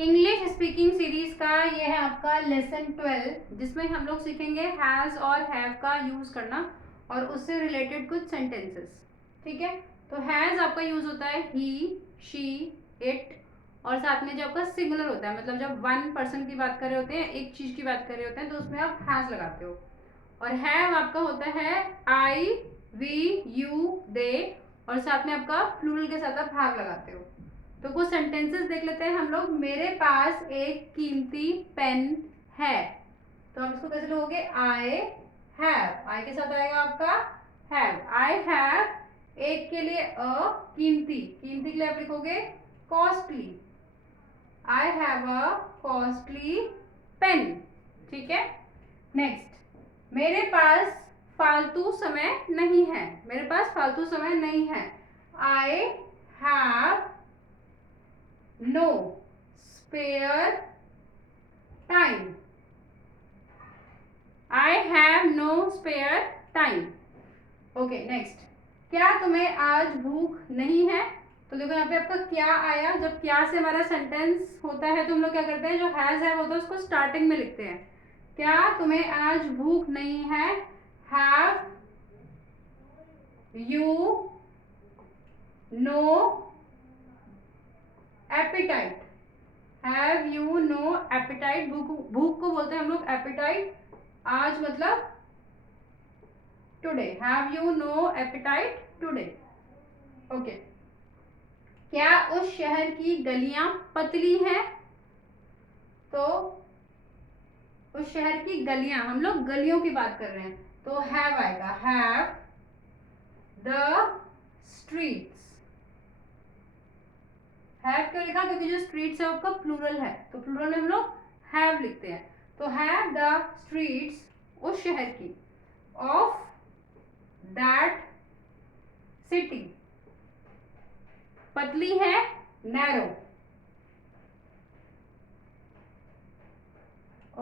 English speaking series का ये है आपका लेसन 12, जिसमें हम लोग सीखेंगे हैज़ और हैव का यूज करना और उससे रिलेटेड कुछ सेंटेंसेस। ठीक है, तो हैज़ आपका यूज होता है ही, शी, इट, और साथ में जो आपका सिंगुलर होता है, मतलब जब वन पर्सन की बात कर रहे होते हैं, एक चीज की बात कर रहे होते हैं, तो उसमें आप हैज़ लगाते हो। और हैव आपका होता है आई, वी, यू, दे, और साथ में आपका प्लूरल के साथ आप हैव लगाते हो। तो कुछ सेंटेंसेस देख लेते हैं हम लोग। मेरे पास एक कीमती पेन है, तो आप इसको कैसे लोगे? आई हैव, आई के साथ आएगा आपका हैव। आई हैव एक के लिए अ, कीमती, कीमती के लिए आप लिखोगे costly. I have a costly pen. ठीक है, नेक्स्ट, मेरे पास फालतू समय नहीं है, मेरे पास फालतू समय नहीं है। I have no spare time. I have no spare time. Okay, next, क्या तुम्हें आज भूख नहीं है? तो देखो यहाँ पे आपका क्या आया। जब क्या से हमारा सेंटेंस होता है तो हम लोग क्या करते हैं, जो हैज है होता है उसको स्टार्टिंग में लिखते हैं। क्या तुम्हें आज भूख नहीं है? Have you know appetite. Have you know appetite. भूख, भूख को बोलते हैं हम लोग एपिटाइट। आज मतलब today. Have you know appetite today. Okay, क्या उस शहर की गलियां पतली हैं? तो उस शहर की गलियां, हम लोग गलियों की बात कर रहे हैं, तो हैव आएगा। Have the streets. हैव क्यों लिखा? क्योंकि जो स्ट्रीट्स है आपका प्लूरल है, तो प्लूरल में हम लोग हैव लिखते हैं। तो हैव द स्ट्रीट्स, उस शहर की, ऑफ दैट सिटी। पतली है, narrow.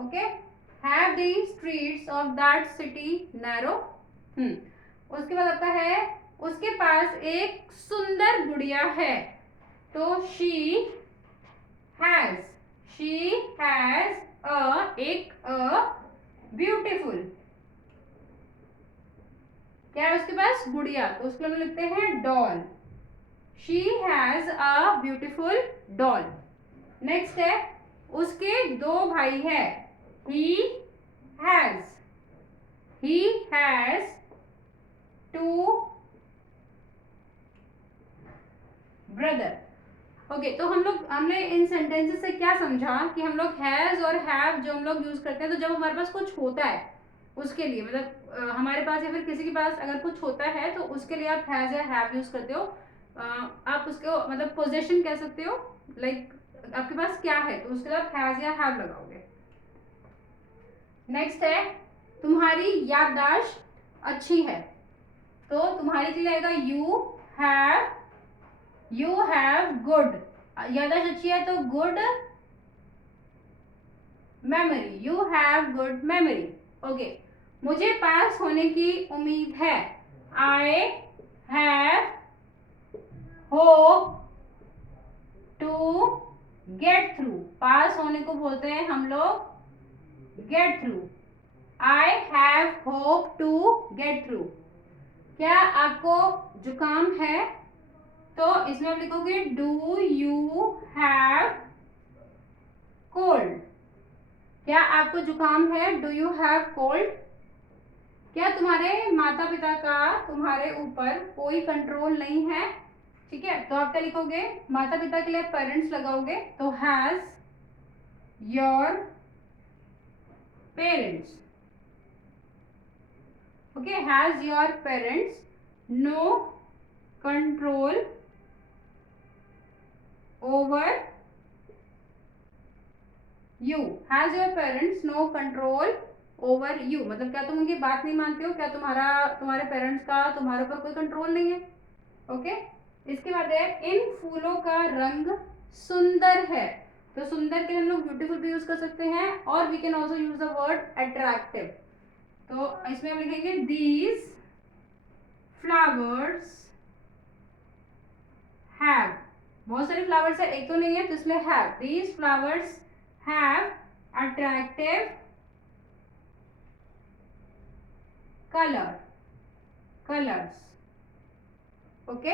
Okay, have the streets of that city narrow. उसके बाद आपका है, उसके पास एक सुंदर गुड़िया है, तो she has, she has a, एक ब्यूटीफुल, क्या है उसके पास? गुड़िया, तो उसके लिए हम लिखते हैं doll. She has a beautiful doll. Next है, उसके दो भाई है, he has, he has two brother। Okay, तो हमने इन सेंटेंसेस से क्या समझा कि हम लोग हैज और हैव जो हम लोग यूज करते हैं, तो जब हमारे पास कुछ होता है उसके लिए, मतलब हमारे पास या फिर किसी के पास अगर कुछ होता है तो उसके लिए आप हैज या हैव यूज करते हो। आप उसको मतलब पोजेशन कह सकते हो, लाइक आपके पास क्या है तो उसके लिए आप हैज या हैव लगाओगे। नेक्स्ट है, तुम्हारी याददाश्त अच्छी है, तो तुम्हारे के लिए आएगा यू हैव गुड। याददाश्त अच्छी है तो good memory, you have good memory. Okay, मुझे पास होने की उम्मीद है, I have hope to get through. पास होने को बोलते हैं हम लोग get through. I have hope to get through. क्या आपको जुकाम है? तो इसमें आप लिखोगे डू यू हैव कोल्ड। क्या आपको जुकाम है? Do you have cold. क्या तुम्हारे माता पिता का तुम्हारे ऊपर कोई कंट्रोल नहीं है? ठीक है, तो आप क्या लिखोगे? माता पिता के लिए पेरेंट्स लगाओगे, तो has your parents. Okay, has your parents know control over you. Has your parents know control over you, मतलब क्या तुम उनकी बात नहीं मानते हो? क्या तुम्हारे पेरेंट्स का तुम्हारे ऊपर कोई कंट्रोल नहीं है? ओके, इसके बाद है, इन फूलों का रंग सुंदर है, तो सुंदर के हम लोग ब्यूटीफुल भी यूज कर सकते हैं, और we can also use the word attractive. तो इसमें हम लिखेंगे दीज फ्लावर्स हैव बहुत सारे फ्लावर्स है, एक तो नहीं है, तो इसलिए have. These flowers have attractive colours. Okay